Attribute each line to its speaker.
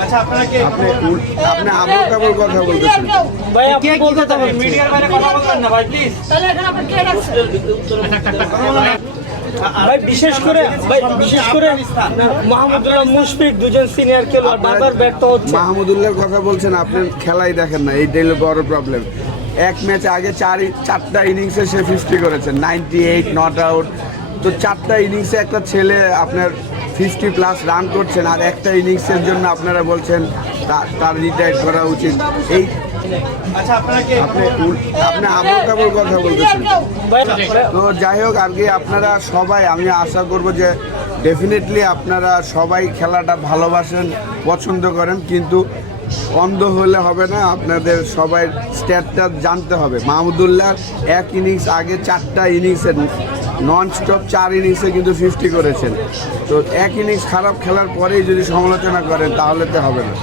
Speaker 1: আচ্ছা
Speaker 2: আপনি আবল তাবল কথা বলতেছেন।
Speaker 3: ভাই আপনি বলতে তো
Speaker 1: মিডিয়ার বাইরে কথা বলবেন না ভাই প্লিজ
Speaker 3: ভাই বিশেষ করে ভাই বিশেষ করে মাহমুদুল্লাহ মুশফিক দুজন সিনিয়র খেলোয়াড় বারবার ব্যর্থ হচ্ছে।
Speaker 2: মাহমুদুল্লাহর কথা বলছেন আপনি খেলাই দেখেন না এইটাই হলো বড় প্রবলেম এক ম্যাচে আগে চার চারটা ইনিংসে সে ফিফটি করেছেন নাইনটি এইট নট আউট তো চারটা ইনিংসে একটা ছেলে আপনার ফিফটি প্লাস রান করছেন আর একটা ইনিংসের জন্য আপনারা বলছেন তার রিটায়ার করা উচিত। এই
Speaker 1: আচ্ছা
Speaker 2: আপনি আবল তাবল কথা বলতেছেন। তো যাই হোক আর কি আপনারা সবাই আমি আশা করব যে ডেফিনেটলি আপনারা সবাই খেলাটা ভালোবাসেন পছন্দ করেন কিন্তু অন্ধ হলে হবে না আপনাদের সবাই স্ট্যাটটা জানতে হবে। মাহমুদুল্লাহ এক ইনিংস আগে চারটা ইনিংসে নন স্টপ চার ইনিংসে কিন্তু ফিফটি করেছেন। তো এক ইনিংস খারাপ খেলার পরেই যদি সমালোচনা করেন, তাহলে তো হবে না।